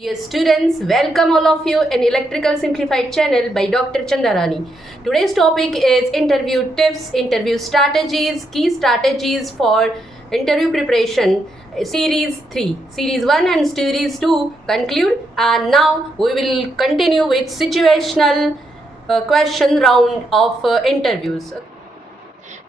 Dear students, welcome all of you in Electrical Simplified channel by Dr. Chandarani. Today's topic is interview tips, interview strategies, key strategies for interview preparation, series 3. Series 1 and series 2 conclude, and now we will continue with situational question round of interviews.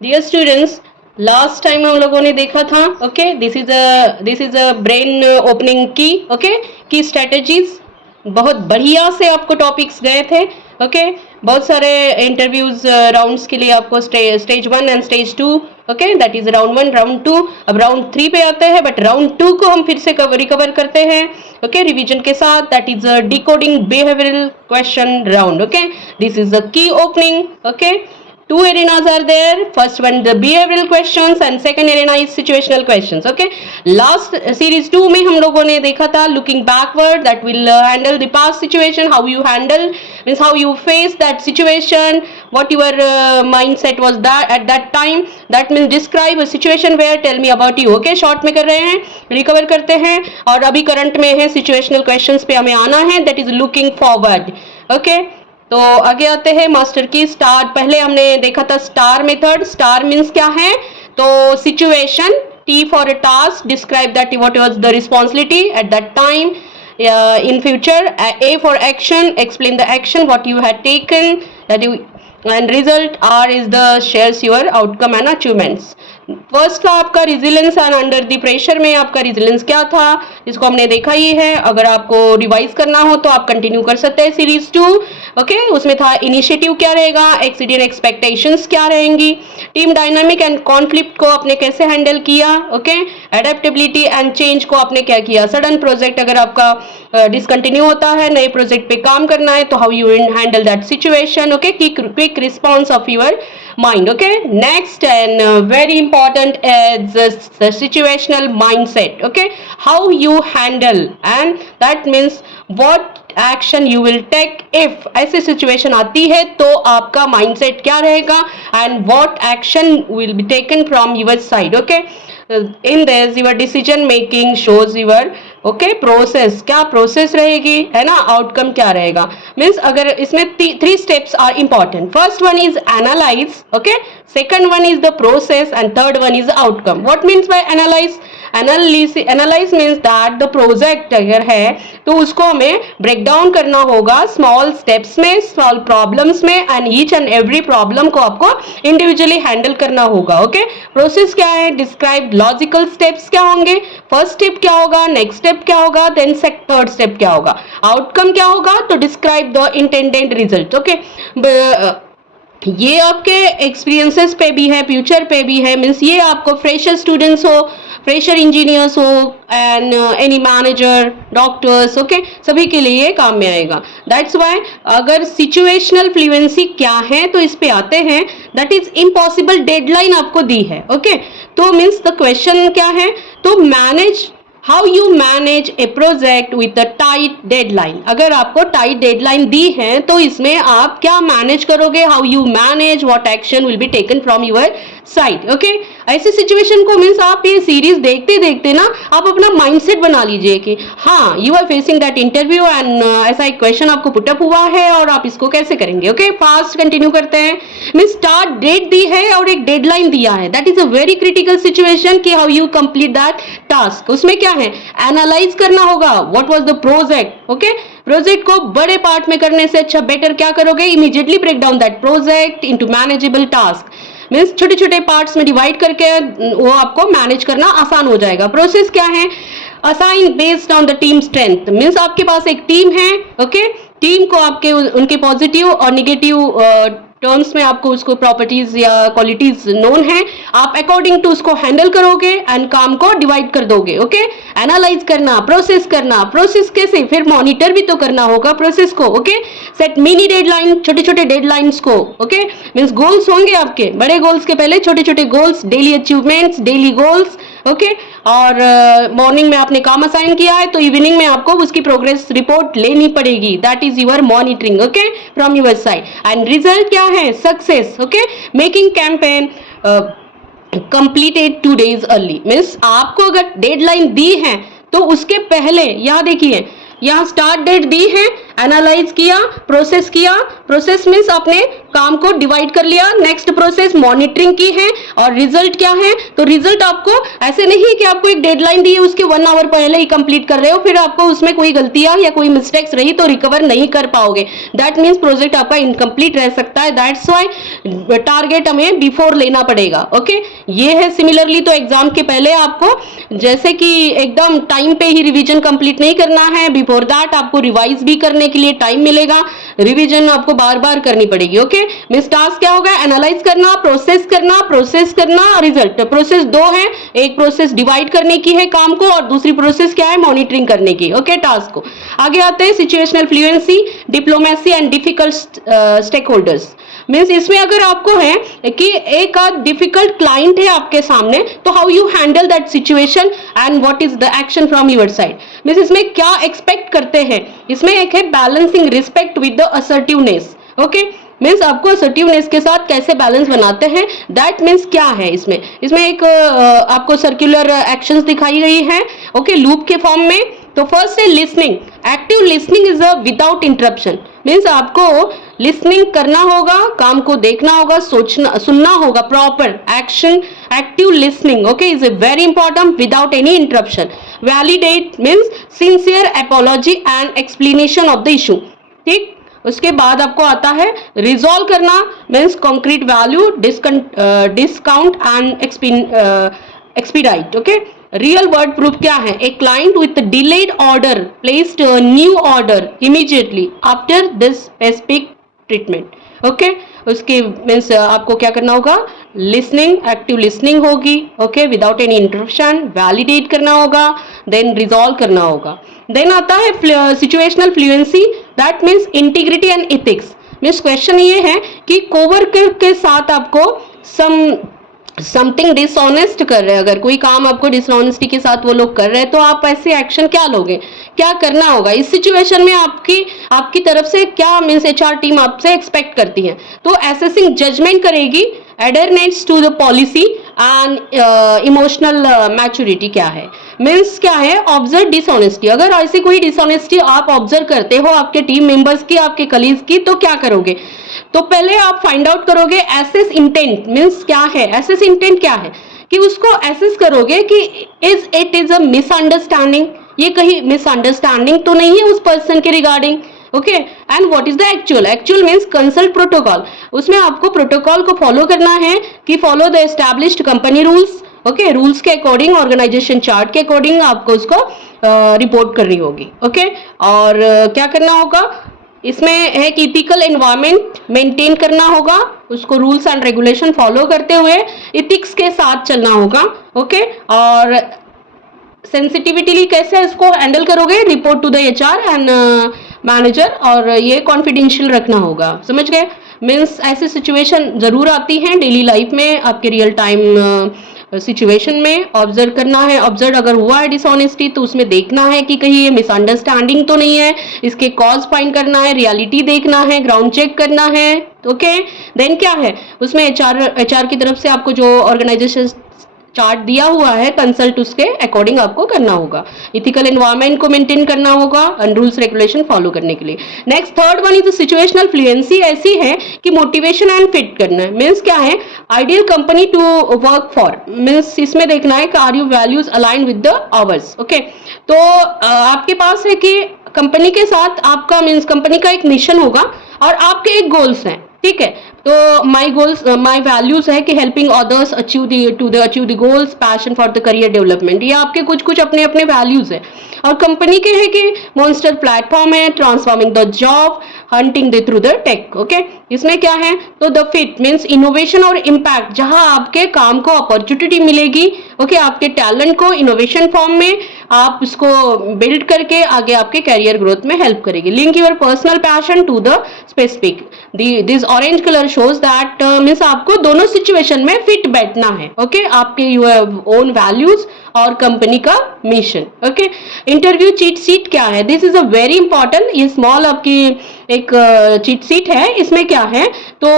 Dear students, last time हम लोगों ने देखा था okay this is a brain opening की okay की strategies बहुत बढ़िया से आपको टॉपिक्स गए थे ओके बहुत सारे इंटरव्यूज राउंड्स के लिए आपको stage 1 and stage 2 okay that is round 1 round 2 अब राउंड 3 पे आते हैं बट राउंड 2 को हम फिर से रिकवर करते हैं ओके रिवीजन के साथ that is a decoding behavioural question round okay this is the key opening okay two arenas are there. First one the behavioral questions and second arena is situational questions. Okay, last series 2 में हम लोगों ने देखा था looking backward that will handle the past situation, how you handle means how you face that situation, what your mindset was that at that time, that means describe a situation where, tell me about you. Okay, short में कर रहे हैं, recover करते हैं और अभी current में है situational questions पे हमें आना है, that is looking forward. Okay, तो आगे आते हैं मास्टर की स्टार पहले हमने देखा था स्टार मेथड स्टार मीन्स क्या है तो situation T for a task describe that what was the responsibility at that time in future A for action explain the action what you had taken that you and result R is the shares your outcome and achievements first था आपका resilience and under the pressure में आपका resilience क्या था इसको हमने देखा ही है अगर आपको रिवाइज करना हो तो आप कंटिन्यू कर सकते हैं सीरीज 2 ओके उसमें था इनिशिएटिव क्या रहेगा एक्सीडेंट एक्सपेक्टेशंस क्या रहेंगी टीम डायनामिक एंड कॉन्फ्लिक्ट को आपने कैसे हैंडल किया ओके एडेप्टेबिलिटी एंड चेंज को आपने क्या किया सडन प्रोजेक्ट अगर आपका डिसकंटिन्यू होता है नए प्रोजेक्ट पे काम करना है तो how you handle that situation okay quick response of your mind okay next and very important is the situational mindset okay how you handle and that means what action you will take if ऐसी situation आती है तो आपका mindset क्या रहेगा and what action will be taken from your side okay in this your decision making shows your okay process क्या process रहेगी है ना आउटकम क्या रहेगा मीन्स अगर इसमें 3 steps are important first one is analyse okay second one is the process and third one is outcome what means by analyse analyse means that the project अगर है तो उसको हमें ब्रेक डाउन करना होगा स्मॉल स्टेप्स में small problems में and each and every problem को आपको इंडिविजुअली हैंडल करना होगा ओके प्रोसेस क्या है डिस्क्राइब लॉजिकल स्टेप्स क्या होंगे फर्स्ट स्टेप क्या होगा नेक्स्ट स्टेप क्या होगा देन थर्ड स्टेप क्या होगा आउटकम क्या होगा तो describe the intended result okay ये आपके एक्सपीरियंसेस पे भी है फ्यूचर पे भी है मीन्स ये आपको फ्रेशर स्टूडेंट्स हो फ्रेशर इंजीनियर्स हो and any manager doctors okay सभी के लिए ये काम में आएगा दैट्स वाई अगर सिचुएशनल फ्लुएंसी क्या है तो इस पे आते हैं दैट इज इम्पॉसिबल डेडलाइन आपको दी है ओके तो मीन्स द क्वेश्चन क्या है तो manage how you manage A project with a tight deadline अगर आपको टाइट डेडलाइन दी है तो इसमें आप क्या मैनेज करोगे how you manage what action will be taken from your side okay ऐसी सिचुएशन को मीन्स आप ये सीरीज देखते देखते ना आप अपना माइंडसेट बना लीजिए कि हाँ you are facing that interview and ऐसा एक क्वेश्चन आपको पुटअप हुआ है और आप इसको कैसे करेंगे ओके फास्ट कंटिन्यू करते हैं मीन्स स्टार्ट डेट दी है और एक डेडलाइन दिया है that is a very critical situation कि how you complete that task उसमें क्या है एनालाइज करना होगा what was the project okay project को बड़े पार्ट में करने से अच्छा बेटर क्या करोगे immediately break down that project into manageable task means छोटे छोटे पार्ट्स में डिवाइड करके वो आपको मैनेज करना आसान हो जाएगा प्रोसेस क्या है assign based on the team strength means आपके पास एक टीम है ओके टीम को आपके उनके पॉजिटिव और निगेटिव टर्म्स में आपको उसको प्रॉपर्टीज या क्वालिटीज नोन है आप अकॉर्डिंग टू उसको हैंडल करोगे एंड काम को डिवाइड कर दोगे ओके एनालाइज करना प्रोसेस कैसे फिर मॉनिटर भी तो करना होगा प्रोसेस को ओके सेट मिनी डेडलाइन छोटे छोटे डेडलाइंस को ओके मीन्स गोल्स होंगे आपके बड़े गोल्स के पहले छोटे छोटे goals daily achievements daily goals okay और मॉर्निंग में आपने काम असाइन किया है तो इवनिंग में आपको उसकी प्रोग्रेस रिपोर्ट लेनी पड़ेगी that is your monitoring okay from your side and result क्या है success okay making campaign completed 2 days early means आपको अगर डेडलाइन दी है तो उसके पहले यहाँ देखिए यहाँ स्टार्ट डेट दी है, एनालाइज किया, प्रोसेस मीन्स आपने काम को डिवाइड कर लिया। नेक्स्ट प्रोसेस मॉनिटरिंग की है, और रिजल्ट क्या है, तो रिजल्ट आपको ऐसे नहीं कि आपको एक डेडलाइन दी है उसके 1 आवर पहले ही कंप्लीट कर रहे हो, फिर आपको उसमें कोई गलतियां या कोई मिस्टेक्स रही तो रिकवर नहीं कर पाओगे, दैट मीन्स प्रोजेक्ट आपका इनकम्प्लीट रह सकता है। दैट्स वाई टारगेट हमें बिफोर लेना पड़ेगा। ओके, ये है। सिमिलरली तो एग्जाम के पहले आपको जैसे कि एकदम टाइम पे ही रिवीजन कंप्लीट नहीं करना है, बिफोर दैट आपको रिवाइज भी करने के लिए टाइम मिलेगा, रिवीजन आपको बार बार करनी पड़ेगी। ओके, मींस टास्क क्या होगा, एनालाइज करना, प्रोसेस करना, रिजल्ट। प्रोसेस 2 है, एक प्रोसेस डिवाइड करने की है काम को, और दूसरी प्रोसेस क्या है, मॉनिटरिंग करने की। ओके, टास्क को आगे आते हैं situational fluency, diplomacy and difficult stakeholders. Means इसमें अगर आपको है कि एक डिफिकल्ट क्लाइंट है आपके सामने, तो how you handle that situation and what is the action from your side. Means इसमें क्या एक्सपेक्ट करते हैं, इसमें एक है balancing respect with the assertiveness. Okay, means आपको असर्टिवनेस के साथ कैसे बैलेंस बनाते हैं, दैट मीन्स क्या है इसमें एक आपको सर्कुलर एक्शंस दिखाई गई है। ओके, लूप के फॉर्म में। तो फर्स्ट है listening. Active listening is a without interruption. Means आपको लिसनिंग करना होगा, काम को देखना होगा, सुनना होगा, proper action, active listening. Okay, is a very important without any interruption. Validate means sincere apology and explanation of the issue. ठीक, उसके बाद आपको आता है रिजॉल्व करना, means concrete value, discount and expedite. Okay, real word proof क्या है, a client with delayed order placed new order immediately after this specific treatment. Okay, उसके मीन्स आपको क्या करना होगा, लिसनिंग, एक्टिव लिसनिंग होगी। Okay, without any interruption, validate करना होगा, देन रिजॉल्व करना होगा। देन आता है situational fluency, that means integrity and ethics. Means question ये है कि कोवर्कर के साथ आपको समथिंग डिसऑनेस्ट कर रहे हैं, अगर कोई काम आपको डिसऑनेस्टी के साथ वो लोग कर रहे हैं, तो आप ऐसे एक्शन क्या लोगे, क्या करना होगा इस सिचुएशन में, आपकी तरफ से क्या मीन्स एचआर टीम आपसे एक्सपेक्ट करती है। तो एसेसिंग जजमेंट करेगी, adherence to the policy and emotional maturity क्या है, मीन्स क्या है, ऑब्जर्व डिसऑनेस्टी। अगर ऐसी कोई डिसऑनेस्टी आप ऑब्जर्व करते हो आपके टीम मेंबर्स की, आपके कलीग्स की, तो क्या करोगे, तो पहले आप फाइंड आउट करोगे एसेस इंटेंट। मीन्स क्या है एसेस इंटेंट, क्या है कि उसको एसेस करोगे कि इट इज अ मिसअंडरस्टैंडिंग, ये कहीं मिसअंडरस्टैंडिंग तो नहीं है उस पर्सन के regarding. Okay, and what is the actual means consult protocol. उसमें आपको प्रोटोकॉल को फॉलो करना है कि follow the established company rules. Okay, rules के अकॉर्डिंग, ऑर्गेनाइजेशन चार्ट के अकॉर्डिंग आपको उसको रिपोर्ट करनी होगी। ओके, और क्या करना होगा, इसमें है कि इथिकल एनवायरनमेंट मेंटेन करना होगा, उसको रूल्स एंड रेगुलेशन फॉलो करते हुए इथिक्स के साथ चलना होगा। ओके, और सेंसिटिविटी कैसे इसको हैंडल करोगे, report to the HR and manager, और ये कॉन्फिडेंशियल रखना होगा। समझ गए, मीन्स ऐसी सिचुएशन जरूर आती हैं डेली लाइफ में, आपके रियल टाइम सिचुएशन में ऑब्जर्व करना है। ऑब्जर्व अगर हुआ है डिसऑनेस्टी, तो उसमें देखना है कि कहीं ये मिसअंडरस्टैंडिंग तो नहीं है, इसके कॉज फाइंड करना है, रियलिटी देखना है, ग्राउंड चेक करना है। ओके, देन क्या है उसमें एचआर की तरफ से आपको जो ऑर्गेनाइजेशन चार्ट दिया हुआ है, कंसल्ट उसके अकॉर्डिंग आपको करना होगा, इथिकल एनवायरनमेंट को मेंटेन करना होगा एंड रूल्स रेगुलेशन फॉलो करने के लिए। Next third one is situational fluency. ऐसी है कि मोटिवेशन एंड फिट करना है, मीन्स क्या है, ideal company to work for. Means इसमें देखना है कि are you values align with the ours. Okay, तो आपके पास है कि कंपनी के साथ आपका मीन्स कंपनी का एक मिशन होगा और आपके एक गोल्स हैं। ठीक है, तो माई वैल्यूज है कि helping others achieve the goals, passion for the career development, ये आपके कुछ अपने अपने वैल्यूज है। और कंपनी के है कि मॉन्स्टर प्लेटफॉर्म है, transforming the job, hunting the through the tech. Okay, इसमें क्या है, तो द फिट मीन्स इनोवेशन और इम्पैक्ट, जहां आपके काम को अपॉर्चुनिटी मिलेगी। ओके, आपके टैलेंट को इनोवेशन फॉर्म में आप उसको बिल्ड करके आगे आपके कैरियर ग्रोथ में हेल्प करेगी। Link your personal passion to the specific. This orange colour shows that means आपको दोनों सिचुएशन में फिट बैठना है। ओके, आपके यूर ओन वैल्यूज और कंपनी का mission. Okay, interview cheat sheet क्या है, this is a very important, ये स्मॉल आपकी एक चीट शीट है। इसमें क्या है, तो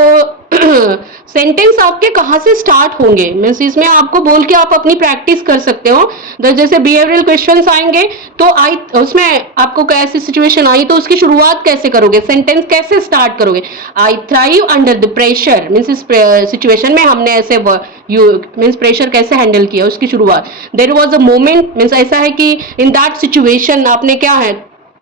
सेंटेंस आपके कहाँ से स्टार्ट होंगे, मीन्स इसमें आपको बोल के आप अपनी प्रैक्टिस कर सकते हो। तो जैसे बिहेवियरल क्वेश्चंस आएंगे तो उसमें आपको कैसी सिचुएशन आई तो उसकी शुरुआत कैसे करोगे, सेंटेंस कैसे स्टार्ट करोगे। I thrive under the pressure, means इस सिचुएशन में हमने ऐसे मीन्स प्रेशर कैसे हैंडल किया, उसकी शुरुआत। There was a moment, means ऐसा है कि इन दैट सिचुएशन आपने क्या है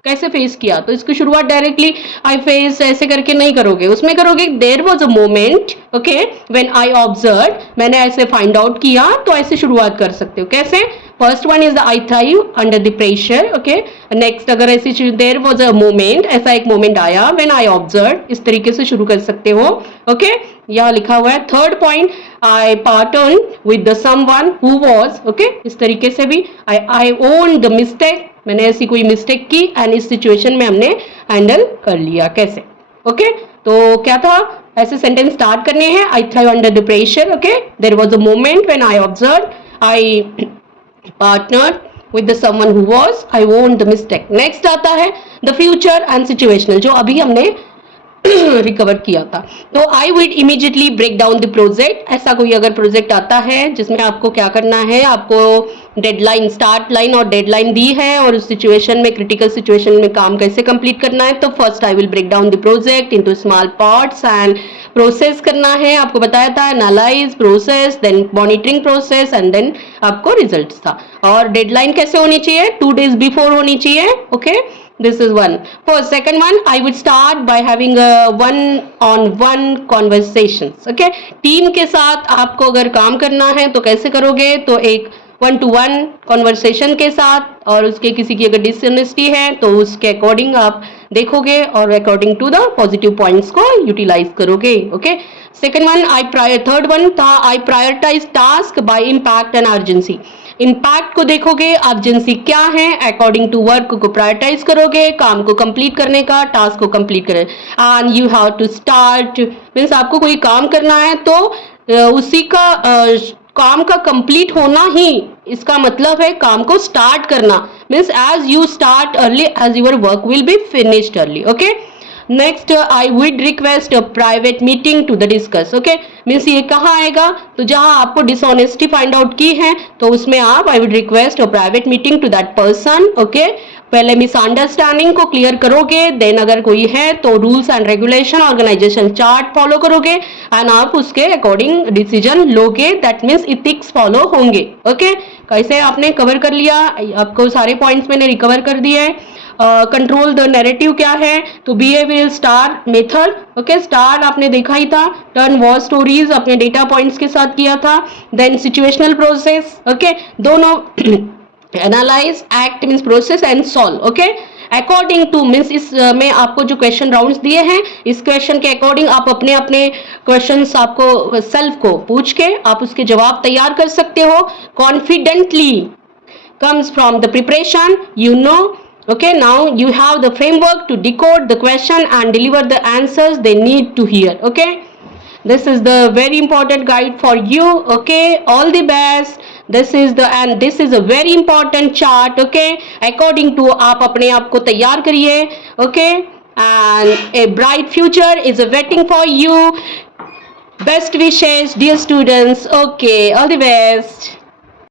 कैसे फेस किया, तो इसकी शुरुआत डायरेक्टली आई फेस ऐसे करके नहीं करोगे, उसमें करोगे there was a moment okay when I observe, मैंने ऐसे फाइंड आउट किया, तो ऐसे शुरुआत कर सकते हो। कैसे, first one is the I thrive under the pressure okay. Next अगर ऐसी चीज देयर वाज अ मोमेंट, ऐसा एक मोमेंट आया व्हेन आई ऑब्जर्व, इस तरीके से शुरू कर सकते हो ओके। यहाँ लिखा हुआ है third point, I pattern with the someone who was okay, इस तरीके से भी आई ओन द मिस्टेक, मैंने ऐसी कोई मिस्टेक की एंड इस सिचुएशन में हमने हैंडल कर लिया कैसे ओके। तो क्या था, ऐसे सेंटेंस स्टार्ट करने हैं। I thrive under the pressure okay, there was a moment when I observe, I partner with the someone who was, I owned the mistake। Next आता है the future and situational, जो अभी हमने recover किया था। तो I with immediately break down the project, ऐसा कोई अगर प्रोजेक्ट आता है जिसमें आपको क्या करना है, आपको डेडलाइन, स्टार्ट लाइन और डेडलाइन दी है और उस सिचुएशन में, क्रिटिकल सिचुएशन में काम कैसे कंप्लीट करना है, तो first I will break down the project into small parts and process करना है, आपको बताया था analyse, process, then monitoring process and then आपको रिजल्ट्स था। और डेडलाइन कैसे होनी चाहिए, 2 days बिफोर होनी चाहिए okay. This is one. For second one, I would start by having a one-on-one conversations. Okay? Team के साथ आपको अगर काम करना है तो कैसे करोगे, तो एक 1-to-1 कॉन्वर्सेशन के साथ, और उसके किसी की अगर डिसऑनेस्टी है तो उसके अकॉर्डिंग आप देखोगे और according to the positive points को यूटिलाइज करोगे okay. Second one third one था I prioritise task by impact and urgency. Impact को देखोगे, अर्जेंसी क्या है, अकॉर्डिंग टू वर्क को प्रायोरिटाइज करोगे, काम को कंप्लीट करने का, टास्क को कंप्लीट करें। And you have to start, means आपको कोई काम करना है तो उसी का काम का कंप्लीट होना ही इसका मतलब है काम को स्टार्ट करना, means as you start early as your work will be finished early okay. Next I would request a private meeting to the discuss okay, means ये कहाँ आएगा, तो जहाँ आपको डिसऑनेस्टी फाइंड आउट की है तो उसमें आप I would request a private meeting to that person okay. पहले मिसअंडरस्टैंडिंग को क्लियर करोगे, देन अगर कोई है तो rules and regulation, organization chart follow करोगे एंड आप उसके अकॉर्डिंग डिसीजन लोगे, दैट मीन्स इथिक्स फॉलो होंगे ओके। कैसे आपने कवर कर लिया, आपको सारे पॉइंट्स मैंने रिकवर कर दिए। कंट्रोल द नैरेटिव क्या है, तो behavioural star method okay, star आपने देखा ही था, टर्न वॉर स्टोरीज अपने डेटा पॉइंट्स के साथ किया था, देन सिचुएशनल प्रोसेस ओके, दोनों analyse, act means process and solve okay. According two means इस में आपको जो क्वेश्चन राउंड्स दिए हैं, इस क्वेश्चन के अकॉर्डिंग आप अपने अपने क्वेश्चंस आपको सेल्फ को पूछ के आप उसके जवाब तैयार कर सकते हो। Confidently comes from the preparation, you know okay, now you have the framework to decode the question and deliver the answers they need to hear okay. This is the very important guide for you okay, all the best। this is a very important chart okay, according to आप अपने आप को तैयार करिए okay, and a bright future is waiting for you। best wishes dear students okay, all the best।